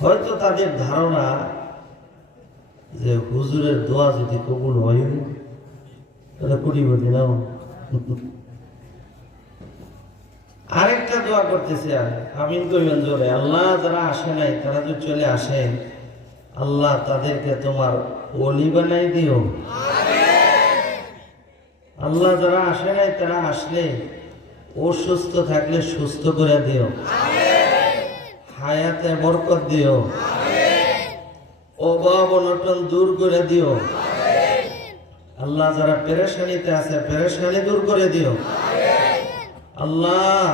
হয়তো তাদের ধারণা যে হুজুরের দোয়া যদি কবুল হয়, তাহলে কোটিপতি নাও। আরেকটা দোয়া করতেছে আমিন কইবেন জোরে, আল্লাহ যারা আসে নাই, তারা যদি চলে আসে, আল্লাহ তাদেরকে তোমার অলি বানাই দিও। আল্লাহ যারা আসে নাই, তারা আসলে অসুস্থ থাকলে সুস্থ করে দিও। হায়াতে বরকত দিও। অভাব অনটন দূর করে দিও। আল্লাহ যারা পেরেশানিতে আছে, পেরেশানি দূর করে দিও। আল্লাহ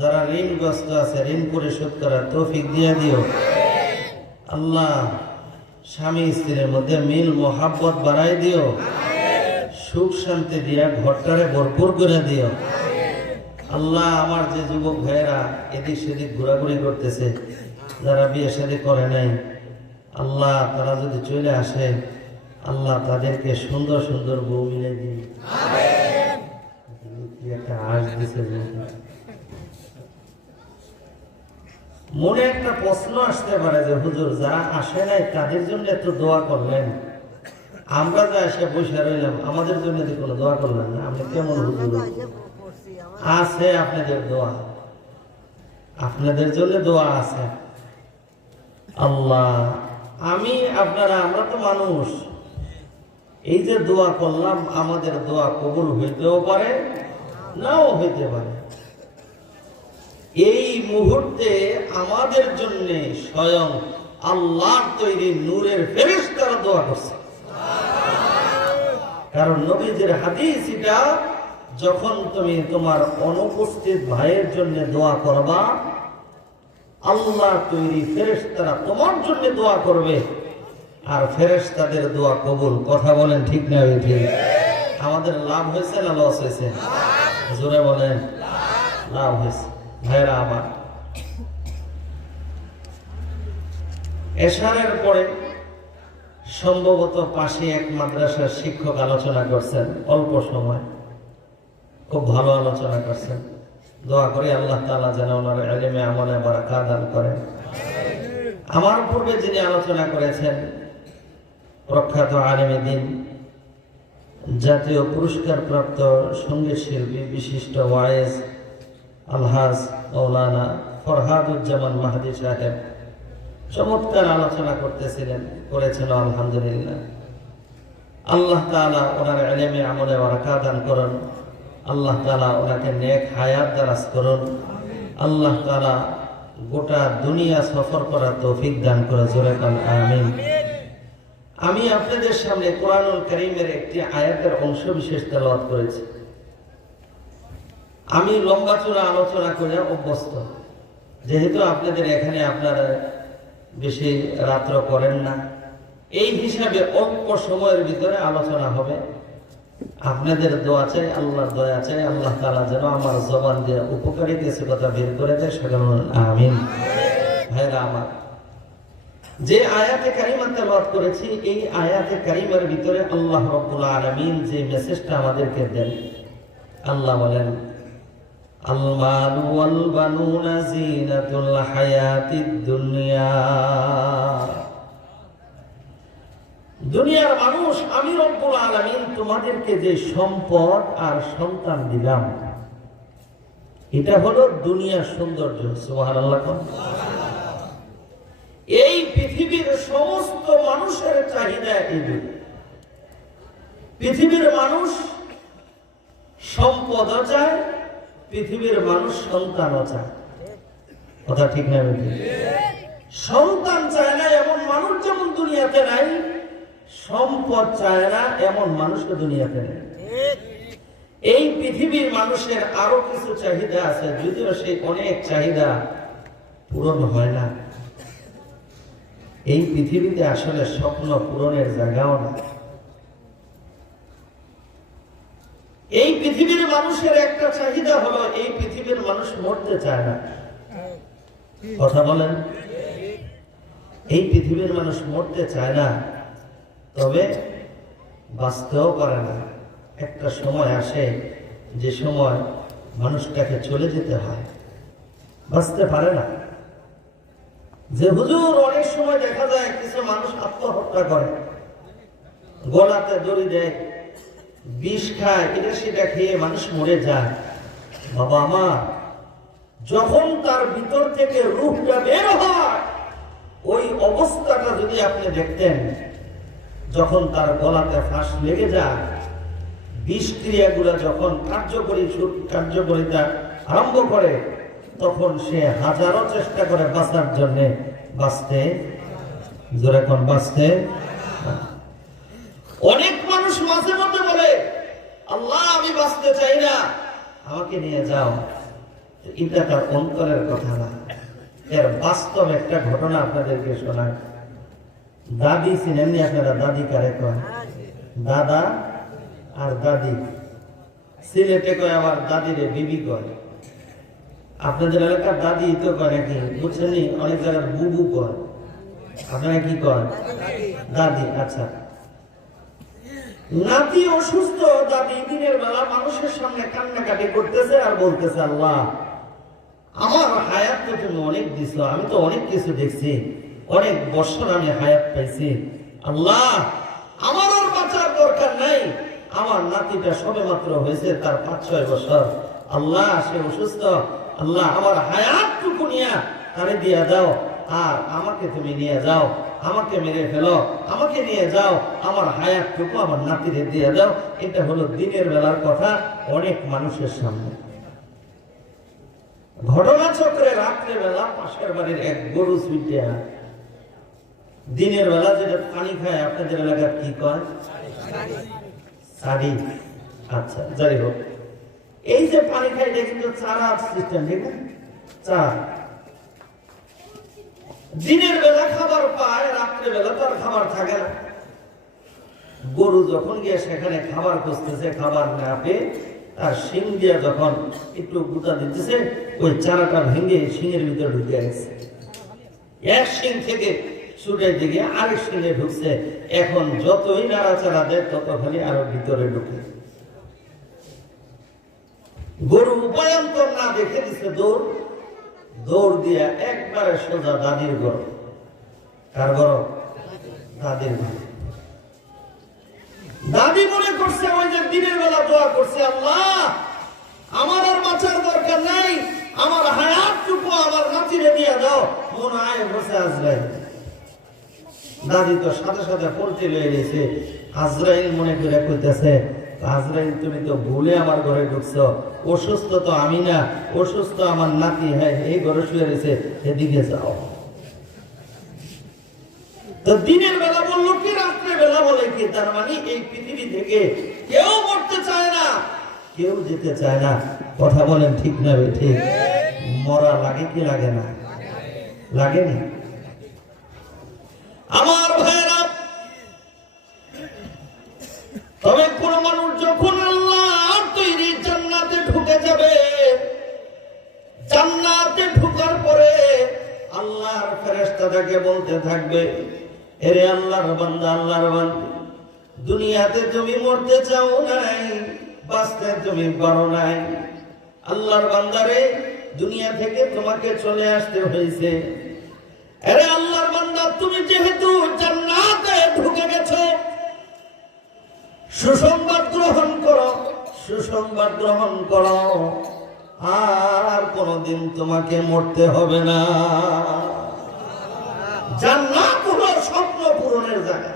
যারা ঋণগ্রস্ত আছে, ঋণ পরিশোধ করার তৌফিক দিয়ে দিও। আল্লাহ স্বামী স্ত্রীর মধ্যে মিল, মোহাব্বত বাড়াই দিও। সুখ শান্তি দিয়া ঘরটারে ভরপুর করে দিও। আল্লাহ আমার যে যুবক ভাইয়েরা এদিক সেদিক ঘোরাঘুরি করতেছে, যারা বিয়ে শাদী করে নাই, আল্লাহ তারা যদি চলে আসে, আল্লাহ তাদেরকে সুন্দর সুন্দর বউ মিলে দিছে মনে একটা প্রশ্ন আসতে পারে যে, হুজুর, যারা আসে নাই, তাদের জন্য একটু দোয়া করলেন আমরা যে এসে বসে রইলাম, আমাদের জন্য কোনো দোয়া করলেন না। আপনি কেমন হুজুর? আছে আপনাদের দোয়া। আপনাদের জন্য দোয়া আছে। আল্লাহ, আমি, আপনারা, আমরা তো মানুষ। এই যে দোয়া করলাম, আমাদের দোয়া কবুল হইতেও পারে, নাও হইতে পারে। এই মুহূর্তে আমাদের জন্য স্বয়ং আল্লাহর তৈরি নূরের ফেরেশতারা দোয়া করছে। কারণ নবীজির হাদিস এটা যখন তুমি তোমার অনুপস্থিত ভাইয়ের জন্য দোয়া করবা, আল্লাহ তৈরি ফেরেশতারা তোমার জন্য দোয়া করবে। আর ফেরেশতাদের দোয়া কবুল, কথা বলেন ঠিক না ঠিক? আমাদের লাভ হয়েছে না লস হয়েছে? জোরে বলেন। লাভ হয়েছে। ভাইরা আমার। এশারের পরে সম্ভবত পাশে এক মাদ্রাসার শিক্ষক আলোচনা করছেন, অল্প সময়। খুব ভালো আলোচনা করছেন। দোয়া করি আল্লাহ তাআলা যেন ওনার এলিমে আমলে বারাকা দান করেন। আমার পূর্বে যিনি আলোচনা করেছেন, প্রখ্যাত আলেমে দিন, জাতীয় পুরস্কার প্রাপ্ত সংগীত শিল্পী বিশিষ্ট ওয়াইজ আলহাজ মৌলানা ফরহাদুজ্জামান মাহাদি সাহেব চমৎকার আলোচনা করতেছিলেন, করেছেন আলহামদুলিল্লাহ। আল্লাহ তাআলা ওনার এলেমে আমলে বারাকা দান করুন। আল্লাহ তালা ওনাকে নেক হায়াত দারাজ করুন। আল্লাহ তাআলা গোটা দুনিয়া সফর করার তৌফিক দান করে জোরে কান, আমিন। আমি আপনাদের সামনে কোরআনুল করিমের একটি আয়াতের অংশ বিশেষ তেলাওয়াত করেছি। আমি লম্বা চূড়া আলোচনা করে অভ্যস্ত। যেহেতু আপনাদের এখানে আপনারা বেশি রাত্র করেন না, এই হিসাবে অল্প সময়ের ভিতরে আলোচনা হবে। আপনাদের দোয়া চাই আল্লাহর দয়া চাই আল্লাহ তালা যেন আমার জবান দিয়ে উপকারী কিছু কথা বের করে দেয় সেটা বলুন আমিন ভাইরা আমার যে আয়াতে কারিমা তেলাওয়াত করেছি এই আয়াতে কারিমার ভিতরে আল্লাহ রব্বুল আলামিন যে মেসেজটা আমাদেরকে দেন আল্লাহ বলেন المال والبنون زينة الحياة الدنيا দুনিয়ার মানুষ, আমি রব্বুল আলামিন তোমাদেরকে যে সম্পদ আর সন্তান দিলাম, এটা হলো দুনিয়ার সৌন্দর্য। কোন। এই পৃথিবীর সমস্ত মানুষের চাহিদা এই পৃথিবীর মানুষ সম্পদও চায়, পৃথিবীর মানুষ সন্তানও চায়। কথা ঠিক না সন্তান চায় না, এমন মানুষ যেমন দুনিয়াতে নাই সম্পদ চায় না এমন মানুষকে দুনিয়াতে এই পৃথিবীর মানুষের আরও কিছু চাহিদা আছে যদিও সেই অনেক চাহিদা পূরণ হয় না। এই পৃথিবীতে আসলে স্বপ্ন পূরণের জায়গাও না। এই পৃথিবীর মানুষের একটা চাহিদা হলো এই পৃথিবীর মানুষ মরতে চায় না। কথা বলেন? এই পৃথিবীর মানুষ মরতে চায় না। তবে বাঁচতেও পারে না। একটা সময় আসে যে সময় মানুষটাকে চলে যেতে হয়। বাঁচতে পারে না। যে হুজুর অনেক সময় দেখা যায় কিছু মানুষ আত্মহত্যা করে। গলাতে দড়ি দেয়, বিষ খায় এটা সেটা খেয়ে মানুষ মরে যায়। বাবা আমার, যখন তার ভিতর থেকে রূপটা বের হয়, ওই অবস্থাটা যদি আপনি দেখতেন যখন তার গলাতে ফাঁস লেগে যায় বিষক্রিয়াগুলো যখন কার্যকরী কার্যকরিতা আরম্ভ করে, তখন সে হাজারো চেষ্টা করে বাঁচার জন্য। বাঁচতে? কোন বাঁচতে? অনেক মানুষ মাঝে মধ্যে বলে, আল্লাহ, আমি বাঁচতে চাই না। আমাকে নিয়ে যাও। এটা তার অন্তরের কথা না। এর বাস্তব একটা ঘটনা আপনাদেরকে শোনায় দাদি চিনেননি আপনারা দাদি কারে কয় দাদা আর দাদি। সিলেটে কয় আবার দাদিরে বিবি কয়। আপনাদের এলাকার দাদি তো কয় নাকি? বুঝছেননি অনেক জায়গার বুবু কয়। আপনারা কি কয় দাদি আচ্ছা। নাতি অসুস্থ, দাদি দিনের বেলা মানুষের সামনে কান্নাকাটি করতেছে আর বলতেছে, আল্লাহ, আমার হায়াত তো তুমি অনেক দিছ, আমি তো অনেক কিছু দেখছি। অনেক বছর আমি হায়াত পাইছি। আল্লাহ, আমার ওর বাঁচার দরকার নাই। আমার নাতিটা সবে মাত্র হয়েছে তার পাঁচ, ছয় বছর। আল্লাহ, সে অসুস্থ। আল্লাহ, আমার হায়াতটুকু নিয়ে তারে দিয়ে দাও। আর আমাকে তুমি নিয়ে যাও। আমাকে মেরে ফেলো। আমাকে নিয়ে যাও। আমার হায়াতটুকু আমার নাতিরে দিয়ে দাও। এটা হলো দিনের বেলার কথা অনেক মানুষের সামনে। ঘটনা চক্রে রাত্রে বেলা পাশের বাড়ির এক গরু সুইটিয়া দিনের বেলা যেটা পানি খায়, আপনাদের এলাকার কি কয়? আচ্ছা যাই হোক। এই যে পানি খায়, এটা কিন্তু চারা সিস্টেম দিনের বেলা খাবার পায়, রাত্রে বেলা তার খাবার থাকে না। গরু যখন গিয়ে সেখানে খাবার খুঁজতেছে, খাবার না পেয়ে তার শিং দিয়ে যখন একটু গুতা দিতেছে, ওই চারাটা ভেঙে শিঙের ভিতরে ঢুকে গেছে এক শিং থেকে ছুটে দিকে আরেক শিঙে ঢুকছে। এখন যতই নাড়াচাড়া দেয় তত খালি আরও ভিতরে ঢুকে। গরু উপায়ন্তর না দেখে দিছে দৌড়। দৌড় দিয়া একবারে সোজা দাদির ঘর। কার ঘর? দাদির ঘর। দাদি মনে করছে, ওই যে দিনের বেলা দোয়া করছে, আল্লাহ, আমার আর বাঁচার দরকার নাই। আমার হায়াতটুকু আমার নাতিরে দিয়ে দাও। মনে আয় বসে আজরাইল। দাদি তো সাথে সাথে পড়তে লয়ে গেছে। আজরাইল মনে করে কইতেছে, আজরাইল, তুমি তো ভুলে আমার ঘরে ঢুকছো। অসুস্থ তো আমি না, অসুস্থ আমার নাতি হ্যাঁ এই ঘরে শুয়ে রয়েছে, এদিকে যাও। তো দিনের বেলা বলল, কি রাত্রে বেলা বলে কি? তার মানে এই পৃথিবী থেকে কেউ মরতে চায় না। কেউ যেতে চায় না। কথা বলেন ঠিক না ঠিক? মরা লাগে কি লাগে না? লাগেনি আমার ভাইরা। তবে কোন মানুষ যখন আল্লাহ তৈরি জান্নাতে ঢুকে যাবে, জান্নাতে ঢুকার পরে আল্লাহর ফেরেশতা তাকে বলতে থাকবে, এরে আল্লাহর বান্দা আল্লাহর বান্দা, দুনিয়াতে তুমি মরতে চাও নাই, বাঁচতে তুমি পারো নাই। আল্লাহর বান্দারে দুনিয়া থেকে তোমাকে চলে আসতে হয়েছে। আরে আল্লাহর বান্দা তুমি যেহেতু জান্নাতে ঢুকে গেছো, সুসংবাদ গ্রহণ করো, সুসংবাদ গ্রহণ করো, আর কোনদিন তোমাকে মরতে হবে না। জান্নাত হলো স্বপ্ন পূরণের জায়গা।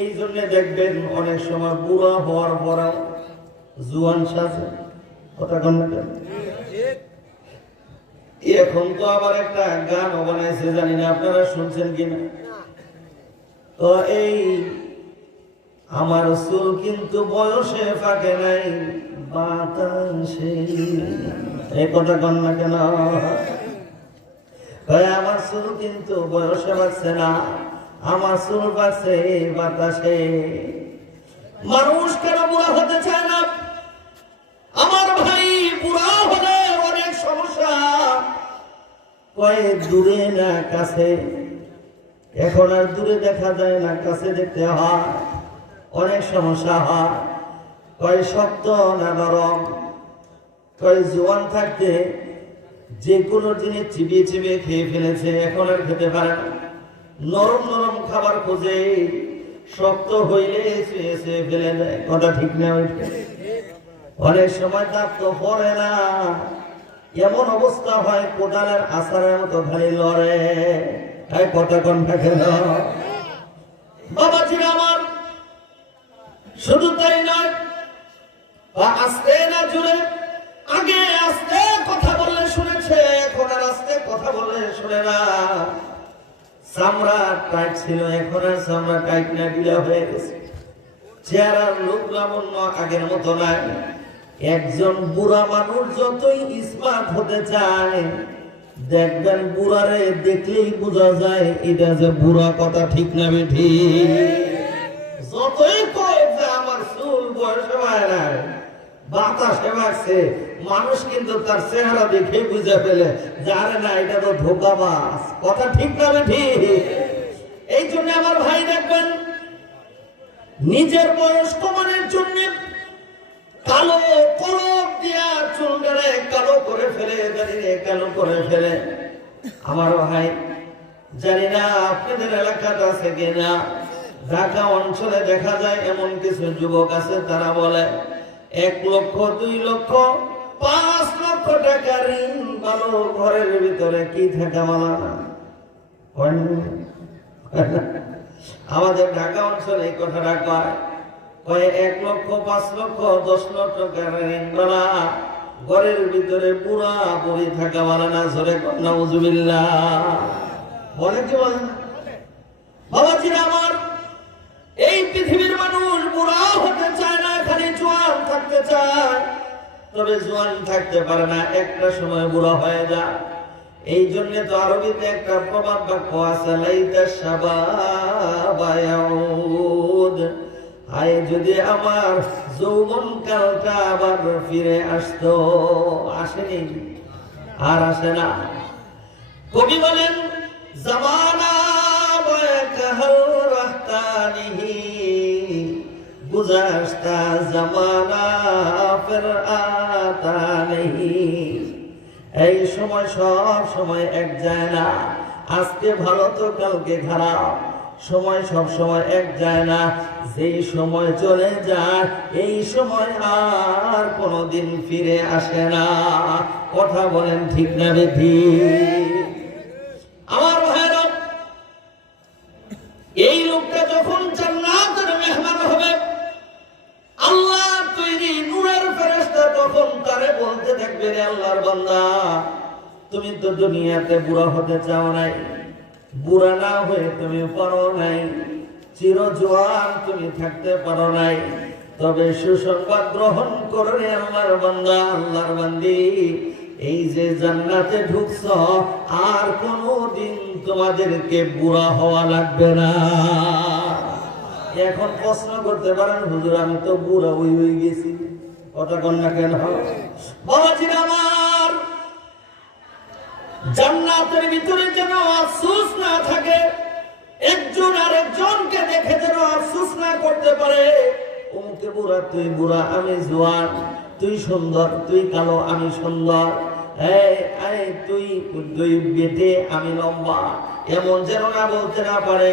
এই জন্য দেখবেন অনেক সময় বুড়া হওয়ার পরে জুয়ান সাজে। কথা কন এখন তো আবার একটা গান বানাইছে, জানি না আপনারা শুনছেন কিনা। তো এই আমার চুল কিন্তু বয়সে ফাঁকে নাই, বাতাসে। এই কথা কন না কেন? আমার চুল কিন্তু বয়সে বাড়ছে না। আমার বাড়ছে বাতাসে। মানুষ কেন বুড়া হতে চায় না? আমার ভাই বুড়া হলে অনেক সমস্যা। কয়ে দূরে না, কাছে। এখন আর দূরে দেখা যায় না, কাছে দেখতে হয়। অনেক সমস্যা হয়। কয় শক্ত না নরম। কয় জোয়ান থাকতে যে কোনো জিনিস চিবিয়ে চিবিয়ে খেয়ে ফেলেছে, এখন আর খেতে পারে না। নরম নরম খাবার খোঁজে, শক্ত হইলে শুয়ে শুয়ে ফেলে দেয়। কথা ঠিক না অনেক সময় দাঁত তো পড়ে না। এমন অবস্থা হয় কোটালের আসারের মতো খালি লড়ে। এই কথা কোন থাকে বাবা ছিল আমার, শুধু তাই নয়, বা আস্তে না জুড়ে, আগে আস্তে কথা বললে শুনেছে, এখন আর আস্তে কথা বললে শুনে না। চামড়া টাইট ছিল, এখন আর চামড়া টাইট না ঢিলা হয়ে গেছে। চেহারার লোক লাবণ্য আগের মতো নাই। একজন বুড়া মানুষ যতই স্মার্ট হতে চায়, দেখবেন বুড়ারে দেখলেই বোঝা যায়, এটা যে বুড়া কথা ঠিক না বেঠি। যতই কয় আমার চুল বয়সে হয় নাই, বাতাসে বাড়ছে মানুষ কিন্তু তার চেহারা দেখে বুঝে ফেলে জানে না, এটা তো ধোকাবাজ কথা ঠিক না বেঠি এই জন্য আমার ভাই দেখবেন, নিজের বয়স কমানোর জন্য কালো কলম দিয়া চুলটারে কালো করে ফেলে দাঁড়িয়ে কালো করে ফেলে? আমার ভাই, জানি না আপনাদের এলাকাতে আছে কিনা। ঢাকা অঞ্চলে দেখা যায় এমন কিছু যুবক আছে, তারা বলে, এক লক্ষ, দুই লক্ষ পাঁচ লক্ষ টাকা ঋণ ভালো ঘরের ভিতরে কি থাকা মালা? আমাদের ঢাকা অঞ্চলে এই কথাটা কয় কয় এক লক্ষ, পাঁচ লক্ষ, দশ লক্ষ টাকার ঋণ বানা ঘরের ভিতরে পুরা বুড়ি থাকা মানা না? জোরে কন্যা উজুবিল্লা বলে কি বলে? বাবাজিরা আমার, এই পৃথিবীর মানুষ বুড়া হতে চায় না, খালি জোয়ান থাকতে চায়। তবে জোয়ান থাকতে পারে না, একটা সময় বুড়া হয়ে যায় এই জন্য তো আরবিতে একটা প্রবাদ বাক্য আছে, লাইতা শাবাবায়াউদ আয় যদি আমার যৌবন কালটা আবার ফিরে আসতো, আসেনি, আর আসে না। কবি বলেন গুজাশতা জামানা ফির আতা নেহি এই সময় সব সময় এক যায় না। আজকে ভালো তো কালকে খারাপ। সময় সব সময় এক যায় না। যেই সময় চলে যায়, এই সময় আর কোনোদিন ফিরে আসে না। কথা বলেন ঠিক না বেঠি? দুনিয়াতে বুড়া হতে চাও নাই। বুড়া না হয়ে তুমি পারো নাই। চির জোয়ান তুমি থাকতে পারো নাই। তবে সুসংবাদ গ্রহণ করো আল্লাহর বান্দা, আল্লাহর বান্দি। এই যে জান্নাতে ঢুকছ, আর কোনোদিন তোমাদেরকে বুড়া হওয়া লাগবে না। এখন প্রশ্ন করতে পারেন, হুজুর, আমি তো বুড়া হই হয়ে গেছি। কথা কন্যা কেন? বাবাজির আমার জান্নাতের ভিতরে যেন আফসোস না থাকে, একজন আর একজনকে দেখে যেন আফসোস না করতে পারে। অমুকে বুড়া, তুই বুড়া, আমি জোয়ার তুই সুন্দর, তুই কালো, আমি সুন্দর। তুই তুই বেটে, আমি লম্বা। এমন যেন না বলতে না পারে।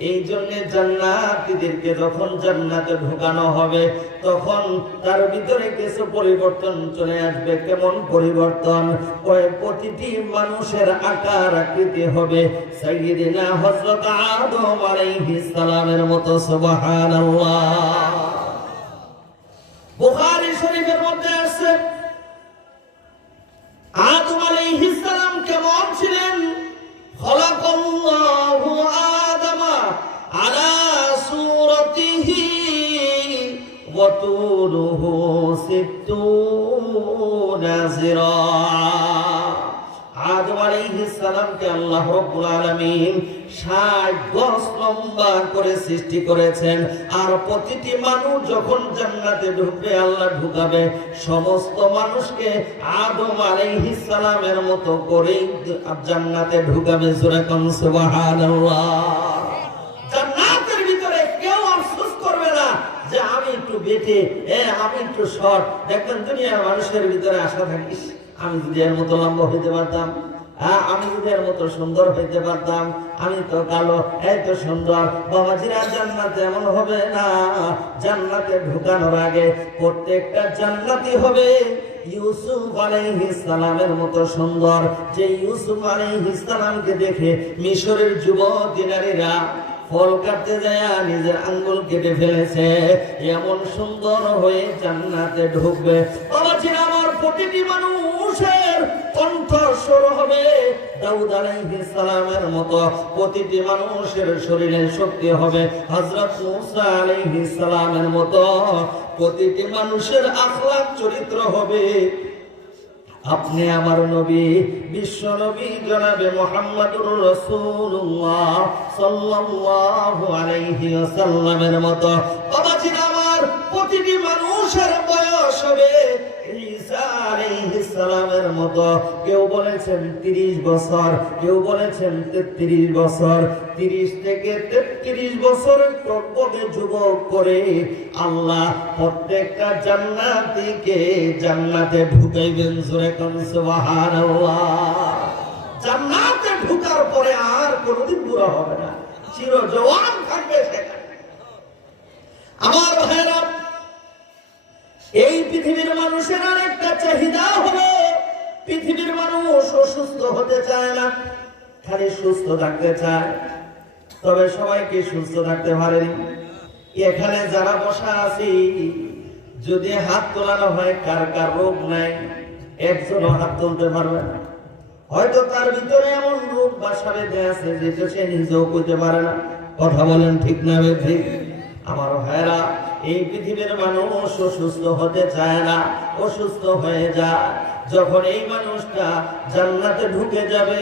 এই জন্য জান্নাতীদেরকে যখন জান্নাতে ঢোকানো হবে, তখন তার ভিতরে কিছু পরিবর্তন চলে আসবে। কেমন পরিবর্তন? ওই প্রতিটি মানুষের আকার আকৃতি হবে। সাইয়্যিদিনা হযরত আদম আলাইহিস সালামের মতো, সুবহানাল্লাহ। বুখারী তুলুহু সিত্তুনা জিরা আদম আলাইহিস সালাম সালামকে আল্লাহ রব্বুল আলামিন ষাট গজ লম্বা করে সৃষ্টি করেছেন। আর প্রতিটি মানুষ যখন জান্নাতে ঢুকবে, আল্লাহ ঢুকাবে। সমস্ত মানুষকে আদম আলাইহিস সালামের মতো করে জান্নাতে ঢুকাবে। সূরা সুবহানাল্লাহ জান্নাতের ভিতরে কেউ আফসোস করবে না যে আমি একটু বেটে এ আমি একটু শর্ট দেখবেন দুনিয়ার মানুষের ভিতরে আশা থাকিস। আমি যদি এর মতো লম্বা হইতে পারতাম হ্যাঁ, আমি যদি এর মতো সুন্দর হইতে পারতাম আমি তো কালো এই তো সুন্দর। বাবাজিরা জান্নাতে এমন হবে না। জান্নাতে ঢুকানোর আগে প্রত্যেকটা জান্নাতি হবে ইউসুফ আলাইহিস সালামের মতো সুন্দর। যে ইউসুফ আলাইহিস সালামকে দেখে মিশরের যুবক নারীরা ফল কাটতে যায়, নিজের আঙ্গুল কেটে ফেলেছে। এমন সুন্দর হয়ে জান্নাতে ঢুকবে। আমার প্রতিটি মানুষের কণ্ঠ স্বর হবে মতো। প্রতিটি মানুষের শরীরে শক্তি হবে মতো। প্রতিটি মানুষের চরিত্র হবে আপনি আমার নবী, বিশ্ব নবী জনাবে মোহাম্মদুর রাসূলুল্লাহ সাল্লাল্লাহু আলাইহি ওয়াসাল্লামের মতো। বাবাজির আমার প্রতিটি মানুষের বয়স হবে সালামের মতো। কেউ বলেছেন 30 বছর, কেউ বলেছেন 33 বছর। 30 থেকে 33 বছর টকবগে যুবক করে আল্লাহ প্রত্যেকটা জান্নাতীকে জান্নাতে ঢুকাইবেন জোরে কোন সুবহানাল্লাহ। জান্নাতে ঢুকার পরে আর কোনোদিন বুড়া হবে না। চির জওয়ান থাকবে সেখানে। আমার ভাইরা এই পৃথিবীর মানুষের আর একটা চাহিদা হলো, পৃথিবীর মানুষ অসুস্থ হতে চায় না, খালি সুস্থ থাকতে চায়। তবে সবাইকে সুস্থ থাকতে পারেনি। এখানে যারা বসা আছি, যদি হাত তোলানো হয়, কার কার রোগ নাই, একজনও হাত তুলতে পারবে হয়তো তার ভিতরে এমন রোগ বাসা বেঁধে আছে, যেটা সে নিজেও করতে পারে না। কথা বলেন ঠিক না ঠিক? আমার ভাইরা, এই পৃথিবীর মানুষ অসুস্থ হতে চায় না, অসুস্থ হয়ে যায়। যখন এই মানুষটা জান্নাতে ঢুকে যাবে,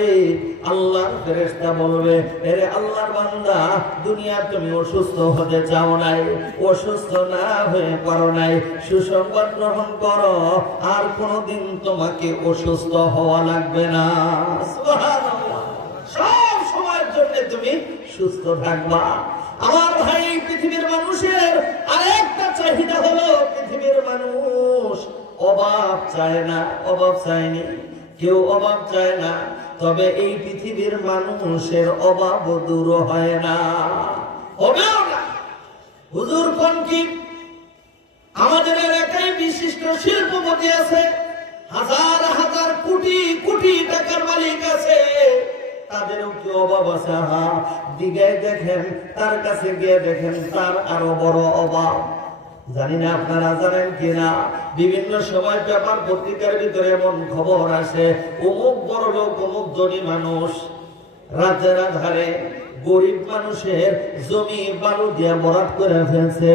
আল্লাহর ফেরেশতা বলবে এরে আল্লাহর বান্দা দুনিয়া তুমি অসুস্থ হতে চাও নাই, অসুস্থ না হয়ে পারো নাই। সুসংবাদ গ্রহণ করো, আর কোনোদিন তোমাকে অসুস্থ হওয়া লাগবে না। সব সময়ের জন্য তুমি সুস্থ থাকবা। ভাই, পৃথিবীর মানুষের আরেকটা চাহিদা হলো পৃথিবীর মানুষ। অভাব চায় না, অভাব চায়নি। কেউ অভাব চায় না, তবে এই পৃথিবীর মানুষের অভাব দূর হয় না। হবেও না। হুজুর কি? আমাদের এলাকায় বিশিষ্ট শিল্পপতি আছে, হাজার হাজার কোটি কোটি টাকার মালিক আছে। তাদেরও কি অভাব আছে দেখেন, তার কাছে গিয়ে দেখেন, তার আরও বড় অভাব। জানি না আপনারা জানেন কিনা বিভিন্ন সময় পেপার পত্রিকার ভিতরে এমন খবর আসে, অমুক বড় লোক, অমুক ধনী মানুষ রাতের আধারে গরিব মানুষের জমি বালু দিয়ে বরাদ করে ফেলছে।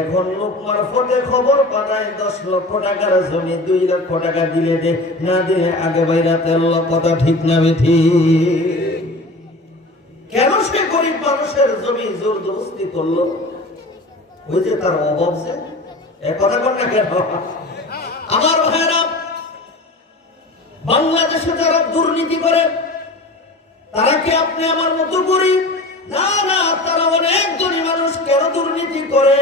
এখন লোক মারফতে খবর পাঠায়, দশ লক্ষ টাকার জমি, দুই লক্ষ টাকা দিলে দে, না দিলে আগে বাইরা তেল কথা ঠিক না বেঠি কেন সে গরিব মানুষের জমি জোর জবস্তি করল। ওই যে তার অভাব যে কথা কর না কেন? আমার ভাইরা বাংলাদেশে যারা দুর্নীতি করে, তারা কি আপনি আমার মতো করি? না না, তারা অনেক ধনী মানুষ, কেন দুর্নীতি করে?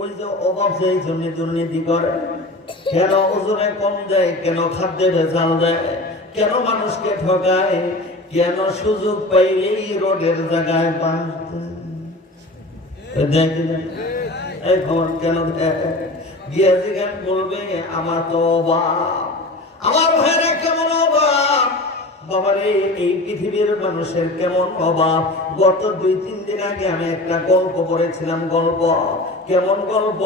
ওই যে অভাব যে, এই জন্য দুর্নীতি করে। কেন ওজনে কম দেয়, কেন খাদ্যে ভেজাল দেয়, কেন মানুষকে ঠকায়, কেন সুযোগ পাইলেই রোডের জায়গায় বাঁধতে এই কেন? গিয়ে বলবে আমার তো অভাব আমার অভাব এই পৃথিবীর মানুষের কেমন গত দুই, তিন দিন আগে আমি একটা গল্প পড়েছিলাম, গল্প। কেমন গল্প?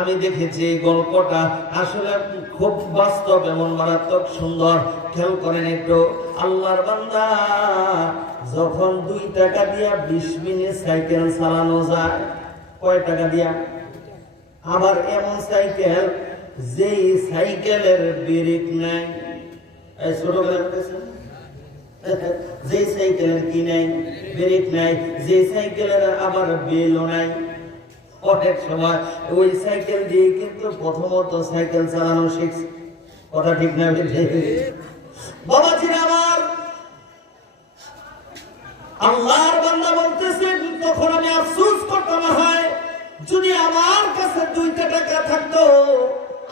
আমি দেখেছি এই গল্পটা আসলে খুব বাস্তব, এমন মারাত্মক, সুন্দর। খেয়াল করেন একটু। আল্লাহর বান্দা, যখন দুই টাকা দিয়া বিশ মিনিট সাইকেল চালানো যায়, কয় টাকা দিয়া? আবার এমন সাইকেল, যেই সাইকেলের ব্রেক নাই ছোটবেলা যে সাইকেলের কি নাই যে সাইকেলের আবার নাই। অনেক সময় ওই সাইকেল দিয়ে কিন্তু প্রথমত সাইকেল চালানো শিখছে। কথা ঠিক না বাবা ছিল আমার আল্লাহর বান্দা বলতেছেন তখন আমি করতাম হয় যদি আমার কাছে দুইটা টাকা থাকতো,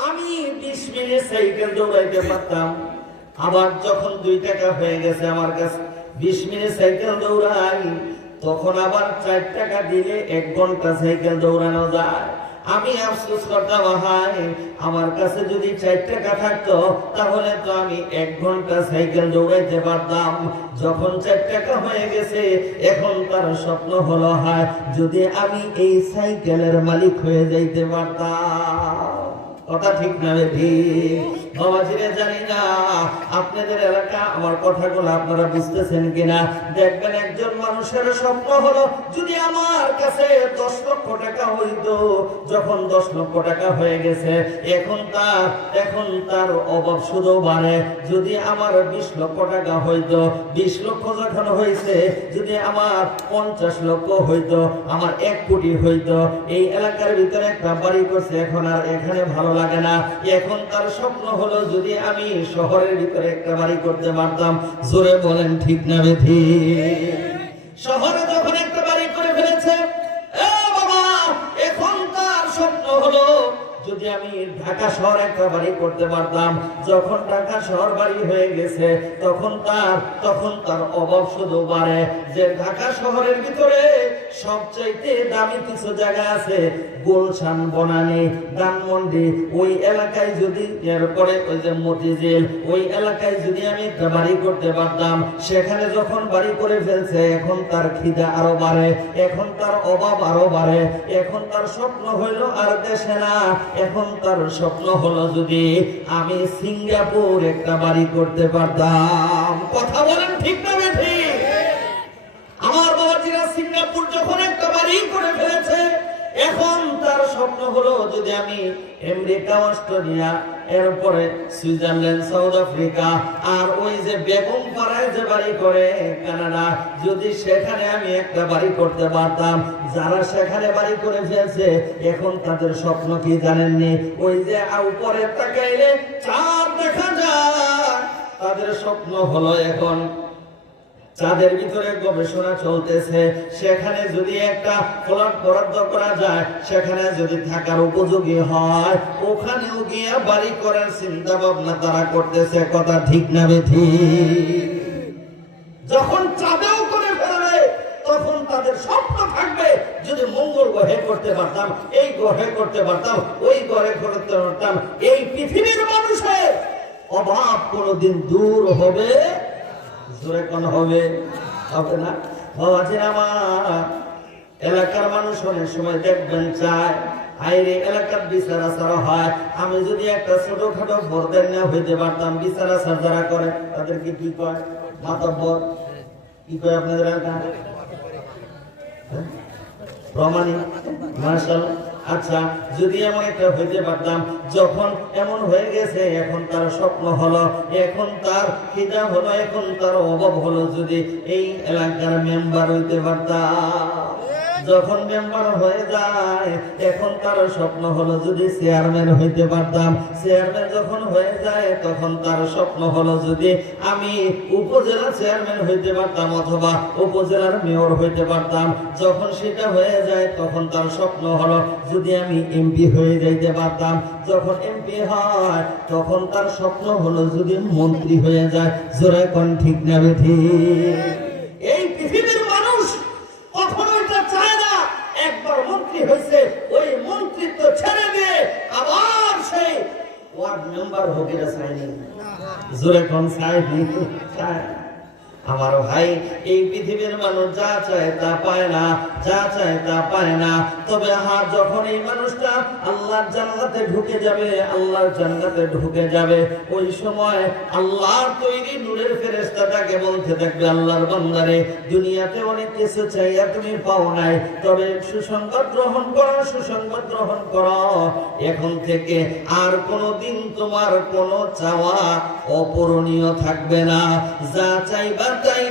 আমি বিশ মিনিট সাইকেল দৌড়াইতে পারতাম। আবার যখন দুই টাকা হয়ে গেছে আমার কাছে, বিশ মিনিট সাইকেল দৌড়াই, তখন আবার চার টাকা দিলে এক ঘণ্টা সাইকেল দৌড়ানো যায়। আমি আফসোস করতাম হাই আমার কাছে যদি চার টাকা থাকতো, তাহলে তো আমি এক ঘণ্টা সাইকেল দৌড়াইতে পারতাম। যখন চার টাকা হয়ে গেছে, এখন তার স্বপ্ন হলো হায় যদি আমি এই সাইকেলের মালিক হয়ে যাইতে পারতাম। কথা ঠিক না ঠিক? বাবাজিরে জানি না, আপনাদের এলাকা আমার কথাগুলো আপনারা বুঝতেছেন কিনা? দেখবেন একজন মানুষের স্বপ্ন হলো, যদি আমার কাছে দশ লক্ষ টাকা হইতো, যখন দশ লক্ষ টাকা হয়ে গেছে, এখন তার এখন তার অভাব শুধু বাড়ে। যদি আমার বিশ লক্ষ টাকা হইতো, বিশ লক্ষ যখন হয়েছে যদি আমার পঞ্চাশ লক্ষ হইতো, আমার এক কোটি হইতো, এই এলাকার ভিতরে একটা বাড়ি করছে, এখন আর এখানে ভালো লাগে না। এখন তার স্বপ্ন হলো যদি আমি শহরের ভিতরে একটা বাড়ি করতে পারতাম। জোরে বলেন, ঠিক না বেঠি? শহরে যদি আমি ঢাকা শহর একটা বাড়ি করতে পারতাম, যখন ঢাকা শহর বাড়ি হয়ে গেছে, তখন তার তখন তার অভাব শুধু বাড়ে। যে ঢাকা শহরের ভিতরে সবচাইতে দামি কিছু জায়গা আছে বনানী, ধানমন্ডি, ওই এলাকায় যদি, এরপরে ওই যে মতিঝিল, ওই এলাকায় যদি আমি একটা বাড়ি করতে পারতাম, সেখানে যখন বাড়ি করে ফেলছে, এখন তার খিদা আরও বাড়ে, এখন তার অভাব আরও বাড়ে, এখন তার স্বপ্ন হইল আর দেশে না, এখন তার স্বপ্ন হলো যদি আমি সিঙ্গাপুর একটা বাড়ি করতে পারতাম। কথা বলেন ঠিক না ঠিক স্বপ্ন হলো যদি আমি আমেরিকা, অস্ট্রেলিয়া, এরপরে সুইজারল্যান্ড, সাউথ আফ্রিকা আর ওই যে বেগম পাড়ায় যে বাড়ি করে কানাডা, যদি সেখানে আমি একটা বাড়ি করতে পারতাম, যারা সেখানে বাড়ি করে ফেলছে, এখন তাদের স্বপ্ন কি জানেননি? ওই যে উপরে তাকাইলে চাঁদ দেখা যায়, তাদের স্বপ্ন হলো এখন চাঁদের ভিতরে গবেষণা চলতেছে, সেখানে যদি একটা ফ্ল্যাট বরাদ্দ করা যায়, সেখানে যদি থাকার উপযোগী হয়, ওখানেও গিয়ে বাড়ি করার চিন্তা ভাবনা তারা করতেছে, কথা ঠিক না বেঠি যখন চাঁদেও করে ফেলবে তখন তাদের স্বপ্ন থাকবে, যদি মঙ্গল গ্রহে করতে পারতাম, এই গ্রহে করতে পারতাম, ওই গ্রহে করতে পারতাম এই পৃথিবীর মানুষের অভাব কোনোদিন দূর হবে জোরে কোন হবে? হবে না। বাবাজি আমার এলাকার মানুষ অনেক সময় দেখবেন চায় আইরে এলাকার বিচার আচার হয়। আমি যদি একটা ছোটখাটো বরদের নেওয়া হইতে পারতাম। বিচার আচার যারা করে, তাদেরকে কি কয়? মাতব্বর। কি কয় আপনাদের হ্যাঁ? প্রমাণিক মার্শাল আচ্ছা যদি এমন একটা হইতে পারতাম, যখন এমন হয়ে গেছে, এখন তার স্বপ্ন হলো, এখন তার খিদা হলো, এখন তার অভাব হলো, যদি এই এলাকার মেম্বার হইতে পারতাম। যখন মেম্বার হয়ে যায়, এখন তার স্বপ্ন হলো যদি চেয়ারম্যান হইতে পারতাম। চেয়ারম্যান যখন হয়ে যায়, তখন তার স্বপ্ন হলো যদি আমি উপজেলা চেয়ারম্যান হইতে পারতাম অথবা উপজেলার মেয়র হইতে পারতাম। যখন সেটা হয়ে যায়, তখন তার স্বপ্ন হলো যদি আমি এমপি হয়ে যাইতে পারতাম। যখন এমপি হয়, তখন তার স্বপ্ন হলো যদি মন্ত্রী হয়ে যায়। জোরে কোন ঠিক না ঠিক এই পৃথিবীর মানুষ কখনো এটা চায় না একবার মন্ত্রী হয়েছে ওই মন্ত্রিত্ব ছেড়ে দিয়ে আবার সেই ওয়ার্ড মেম্বার হোক এটা চাইনি জোরে কম চায়নি চায় না। আমার ভাই, এই পৃথিবীর মানুষ যা চায় তা পায় না, যা চায় তা পায় না। তবে হ্যাঁ যখন এই মানুষটা আল্লাহর জান্নাতে ঢুকে যাবে, আল্লাহর জান্নাতে ঢুকে যাবে, ওই সময় আল্লাহর তৈরি নূরের ফেরেশতাটাকে বলতে থাকবে, আল্লাহর বান্দারে, দুনিয়াতে অনেক কিছু চাইয়া তুমি পাও নাই, তবে সুসংবাদ গ্রহণ করো, সুসংবাদ গ্রহণ করো। এখন থেকে আর কোনোদিন তোমার কোনো চাওয়া অপূরণীয় থাকবে না। যা চাইবা তাই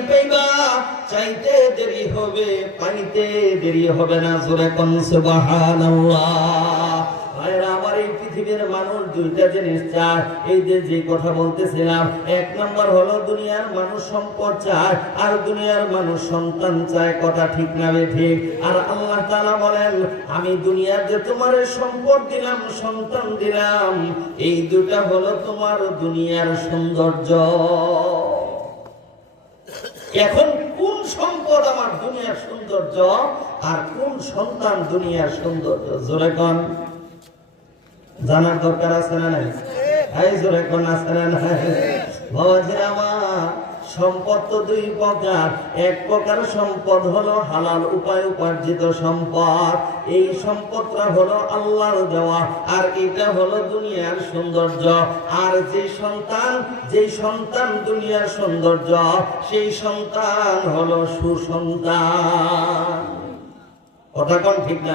চাইতে দেরি হবে, পাইতে দেরি হবে না। জোরে কোন সুবহানাল্লাহ। পৃথিবীর মানুষ দুইটা জিনিস চায়। এই যে কথা দুনিয়ার মানুষ সম্পদ চায়, আর দুনিয়ার মানুষ সন্তান চায়, কথা ঠিক না ঠিক। আর আল্লাহ তাআলা বলেন, আমি দুনিয়ার যে তোমার সম্পদ দিলাম, সন্তান দিলাম, এই দুটা হলো তোমার দুনিয়ার সৌন্দর্য। এখন কোন সম্পদ আমার দুনিয়ার সৌন্দর্য আর কোন সন্তান দুনিয়ার সৌন্দর্য? জোরে কন। জানার দরকার আছে না নাই? জোরে কন, আছে না নাই? বাবাজির আমার সম্পদ তো দুই প্রকার। এক প্রকার সম্পদ হলো হালাল উপায়, উপার্জিত সম্পদ। এই সম্পদটা হলো আল্লাহর দেওয়া, আর এটা হলো দুনিয়ার সৌন্দর্য। আর যে সন্তান যে সন্তান দুনিয়ার সৌন্দর্য, সেই সন্তান হলো সুসন্তান। কথা কোন ঠিক না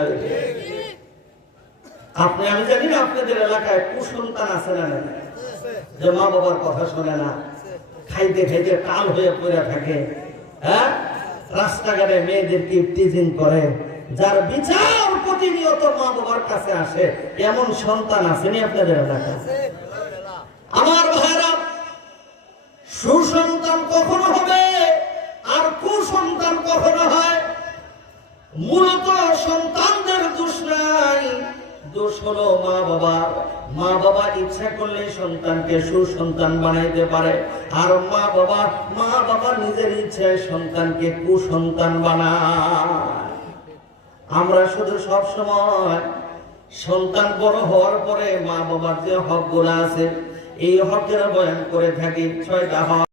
আপনি, আমি জানি না আপনাদের এলাকায় কুসন্তান আছে না? যে মা বাবার কথা শোনে না। খাইতে খাইতে কাল হয়ে পড়ে থাকে। হ্যাঁ? রাস্তাঘাটে মেয়েদেরকে টিজিং করে? যার বিচার প্রতিনিয়ত মা বাবার কাছে আসে এমন সন্তান আসেনি আপনাদের এলাকায়? আমার ভাইরা সুসন্তান কখনো হবে আর কুসন্তান কখনো হয়? মূলত সন্তানদের দোষ নাই। দোষ হলো মা বাবার মা বাবা ইচ্ছা করলে সন্তানকে সুসন্তান বানাইতে পারে। আর মা বাবা মা বাবা নিজের ইচ্ছায় সন্তানকে কুসন্তান বানায়। আমরা শুধু সব সময় সন্তান বড় হওয়ার পরে মা বাবার যে হকগুলো আছে, এই হকের বয়ান করে থাকি। ছয়টা হক।